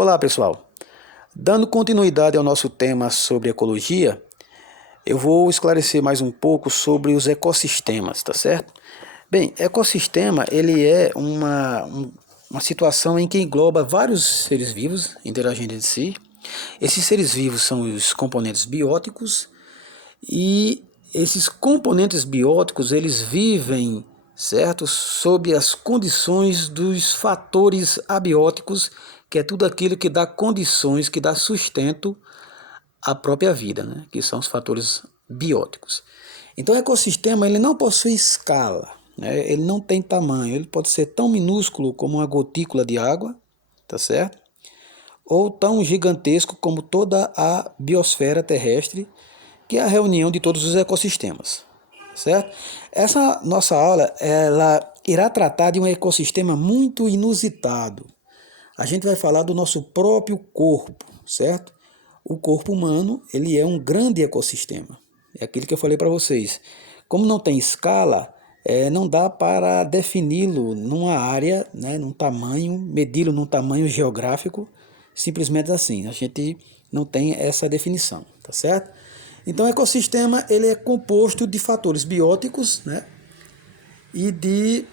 Olá, pessoal. Dando continuidade ao nosso tema sobre ecologia, eu vou esclarecer mais um pouco sobre os ecossistemas, tá certo? Bem, ecossistema ele é uma situação em que engloba vários seres vivos interagindo entre si. Esses seres vivos são os componentes bióticos e esses componentes bióticos eles vivem, certo, sob as condições dos fatores abióticos, que é tudo aquilo que dá condições, que dá sustento à própria vida, né? Que são os fatores bióticos. Então o ecossistema ele não possui escala, né? Ele não tem tamanho, ele pode ser tão minúsculo como uma gotícula de água, tá certo? Ou tão gigantesco como toda a biosfera terrestre, que é a reunião de todos os ecossistemas, certo? Essa nossa aula ela irá tratar de um ecossistema muito inusitado. A gente vai falar do nosso próprio corpo, certo? O corpo humano ele é um grande ecossistema. É aquilo que eu falei para vocês. Como não tem escala, não dá para defini-lo numa área, né, num tamanho, medi-lo num tamanho geográfico, simplesmente assim. A gente não tem essa definição, tá certo? Então, o ecossistema ele é composto de fatores bióticos, né, e de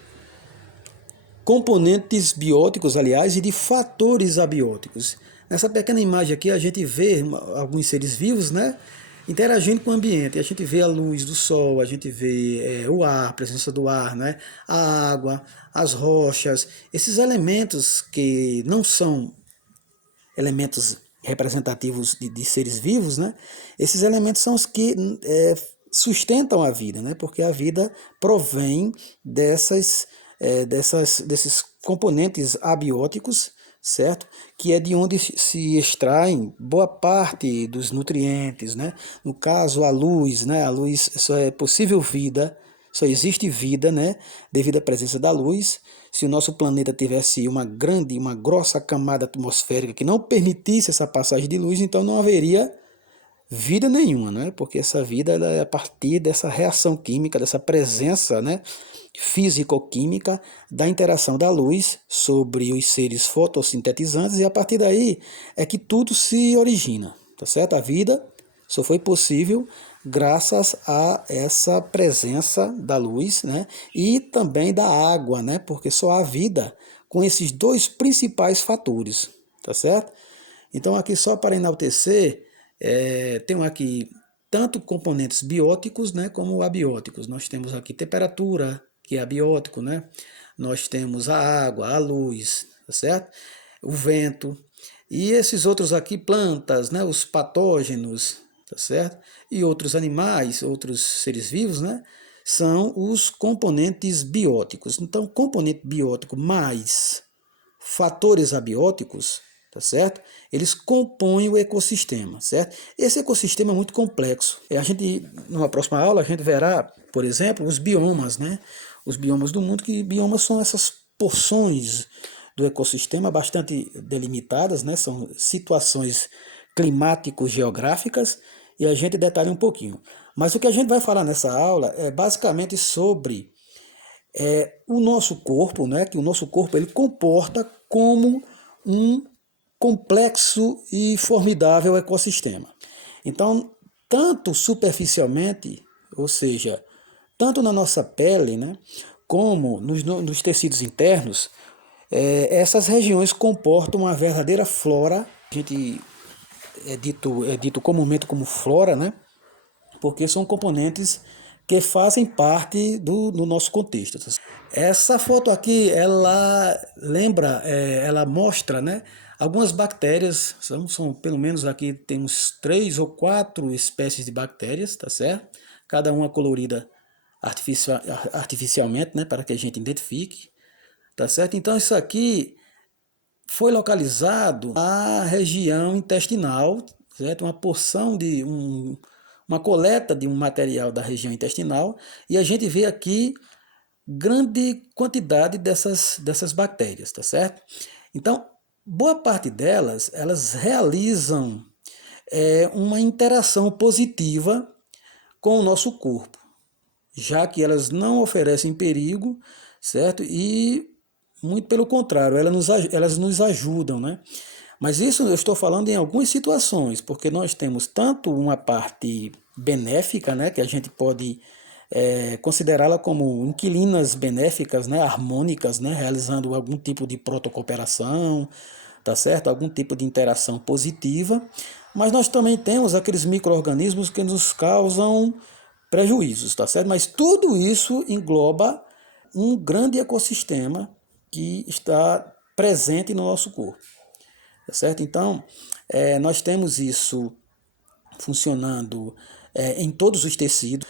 componentes bióticos, aliás, e de fatores abióticos. Nessa pequena imagem aqui a gente vê alguns seres vivos, né, interagindo com o ambiente. A gente vê a luz do sol, a gente vê o ar, a presença do ar, né, a água, as rochas, esses elementos que não são elementos representativos de seres vivos, né? Esses elementos são os que sustentam a vida, né? Porque a vida provém desses componentes abióticos, certo? Que é de onde se extraem boa parte dos nutrientes, né? No caso, a luz, né? A luz só é possível vida, só existe vida, né, devido à presença da luz. Se o nosso planeta tivesse uma grossa camada atmosférica que não permitisse essa passagem de luz, então não haveria vida nenhuma, né? Porque essa vida ela é a partir dessa reação química, dessa presença, né, físico-química da interação da luz sobre os seres fotossintetizantes, e a partir daí é que tudo se origina, tá certo? A vida só foi possível graças a essa presença da luz, né? E também da água, né? Porque só há vida com esses dois principais fatores, tá certo? Então aqui só para enaltecer, tem aqui tanto componentes bióticos, né, como abióticos. Nós temos aqui temperatura, que é abiótico, né? Nós temos a água, a luz, tá certo? O vento. E esses outros aqui, plantas, né, os patógenos, tá certo? E outros animais, outros seres vivos, né, são os componentes bióticos. Então, componente biótico mais fatores abióticos, tá certo? Eles compõem o ecossistema, certo? Esse ecossistema é muito complexo. A gente, numa próxima aula, a gente verá, por exemplo, os biomas, né? Os biomas do mundo, que biomas são essas porções do ecossistema bastante delimitadas, né? São situações climático-geográficas, e a gente detalha um pouquinho. Mas o que a gente vai falar nessa aula é basicamente sobre o nosso corpo, né? Que o nosso corpo ele comporta como um complexo e formidável ecossistema. Então, tanto superficialmente, ou seja, tanto na nossa pele, né, como nos tecidos internos, essas regiões comportam uma verdadeira flora. A gente é dito comumente como flora, né? Porque são componentes que fazem parte do nosso contexto. Essa foto aqui, ela lembra, ela mostra, né, algumas bactérias, são pelo menos aqui tem uns 3 ou 4 espécies de bactérias, tá certo? Cada uma colorida artificialmente, né, para que a gente identifique, tá certo? Então isso aqui foi localizado na região intestinal, certo? Uma porção de uma coleta de um material da região intestinal, e a gente vê aqui grande quantidade dessas bactérias, tá certo? Então, boa parte delas, elas realizam uma interação positiva com o nosso corpo, já que elas não oferecem perigo, certo? E muito pelo contrário, elas nos ajudam, né, Mas isso eu estou falando em algumas situações, porque nós temos tanto uma parte benéfica, né, que a gente pode considerá-la como inquilinas benéficas, né, harmônicas, né, realizando algum tipo de protocooperação, tá certo? Algum tipo de interação positiva, mas nós também temos aqueles micro-organismos que nos causam prejuízos, tá certo? Mas tudo isso engloba um grande ecossistema que está presente no nosso corpo, tá certo? Então, nós temos isso funcionando em todos os tecidos,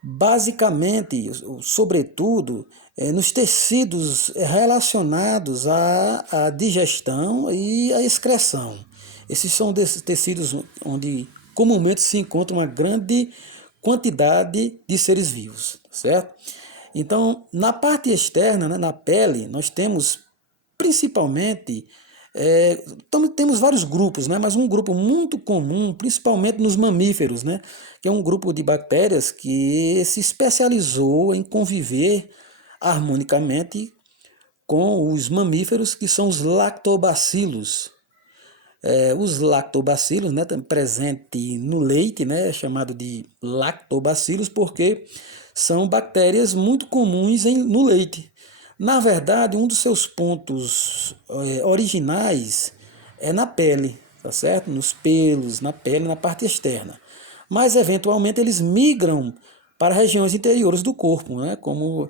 basicamente, sobretudo, nos tecidos relacionados à digestão e à excreção. Esses são tecidos onde comumente se encontra uma grande quantidade de seres vivos, certo? Então, na parte externa, né, na pele, nós temos principalmente, temos vários grupos, né, mas um grupo muito comum, principalmente nos mamíferos, né, que é um grupo de bactérias que se especializou em conviver harmonicamente com os mamíferos, que são os lactobacilos. Os lactobacilos, né, presente no leite, né, é chamado de lactobacilos porque são bactérias muito comuns no leite. Na verdade, um dos seus pontos originais é na pele, tá certo? Nos pelos, na pele, na parte externa. Mas eventualmente eles migram para regiões interiores do corpo, né? Como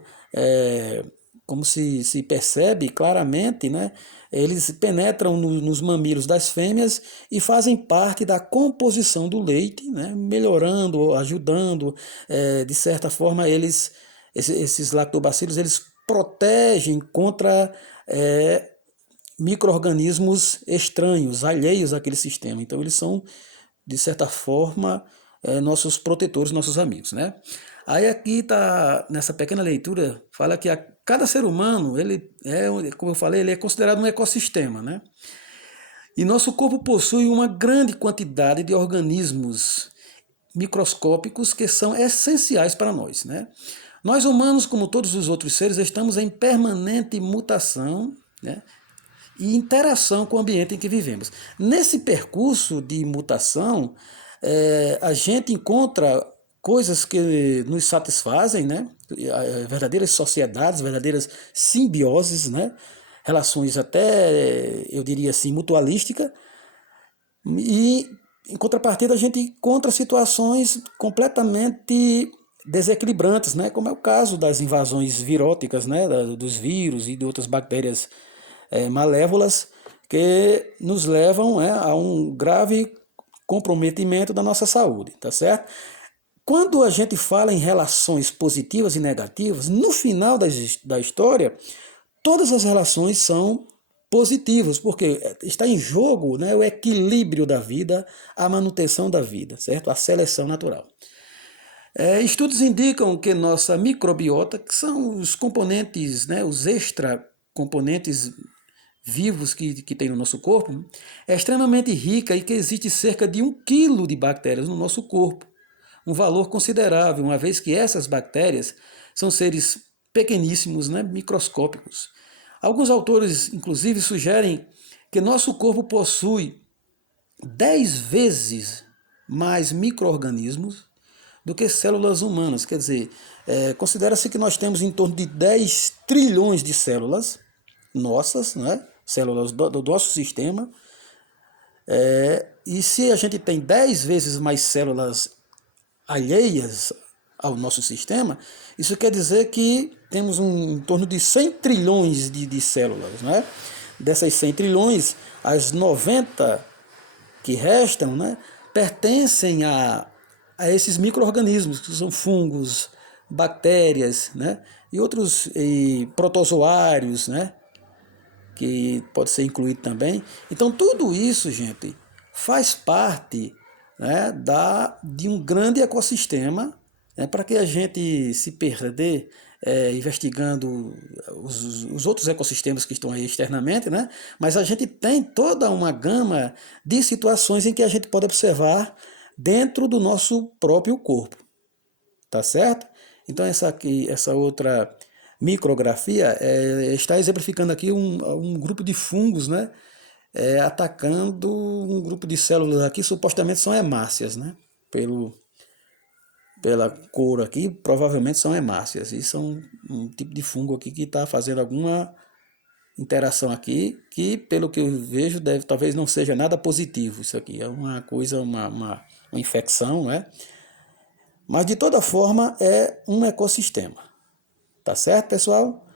se percebe claramente, né? Eles penetram nos mamilos das fêmeas e fazem parte da composição do leite, né? Melhorando, ajudando, de certa forma, esses lactobacilos, eles protegem contra micro-organismos estranhos, alheios àquele sistema. Então, eles são, de certa forma, nossos protetores, nossos amigos, né? Aí aqui tá nessa pequena leitura fala que cada ser humano ele como eu falei, ele é considerado um ecossistema, né? E nosso corpo possui uma grande quantidade de organismos microscópicos que são essenciais para nós, né? Nós humanos, como todos os outros seres, estamos em permanente mutação, né? E interação com o ambiente em que vivemos. Nesse percurso de mutação, a gente encontra coisas que nos satisfazem, né? Verdadeiras sociedades, verdadeiras simbioses, né? Relações até, eu diria assim, mutualística, e em contrapartida a gente encontra situações completamente desequilibrantes, né? Como é o caso das invasões viróticas, né? Dos vírus e de outras bactérias malévolas que nos levam a um grave comprometimento da nossa saúde, tá certo? Quando a gente fala em relações positivas e negativas, no final da história, todas as relações são positivas, porque está em jogo, né, o equilíbrio da vida, a manutenção da vida, certo? A seleção natural. Estudos indicam que nossa microbiota, que são os componentes, né, os extra componentes vivos que tem no nosso corpo, é extremamente rica e que existe cerca de 1 quilo de bactérias no nosso corpo. Um valor considerável, uma vez que essas bactérias são seres pequeníssimos, né, microscópicos. Alguns autores, inclusive, sugerem que nosso corpo possui 10 vezes mais micro-organismos do que células humanas. Quer dizer, considera-se que nós temos em torno de 10 trilhões de células nossas, né? Células do nosso sistema. E se a gente tem 10 vezes mais células alheias ao nosso sistema, isso quer dizer que temos em torno de 100 trilhões de células. Né? Dessas 100 trilhões, as 90 que restam, né, pertencem a esses micro-organismos, que são fungos, bactérias, né, e outros protozoários, né, que pode ser incluído também. Então, tudo isso, gente, faz parte, né, de um grande ecossistema, né, para que a gente se perder investigando os outros ecossistemas que estão aí externamente, né, mas a gente tem toda uma gama de situações em que a gente pode observar dentro do nosso próprio corpo, tá certo? Então essa outra micrografia está exemplificando aqui um grupo de fungos, né, atacando um grupo de células aqui, supostamente são hemácias, né? Pela cor aqui, provavelmente são hemácias. E são um tipo de fungo aqui que está fazendo alguma interação aqui, que pelo que eu vejo, talvez não seja nada positivo isso aqui. É uma coisa, uma infecção, né? Mas de toda forma é um ecossistema. Tá certo, pessoal?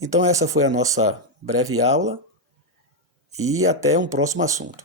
Então essa foi a nossa breve aula e até um próximo assunto.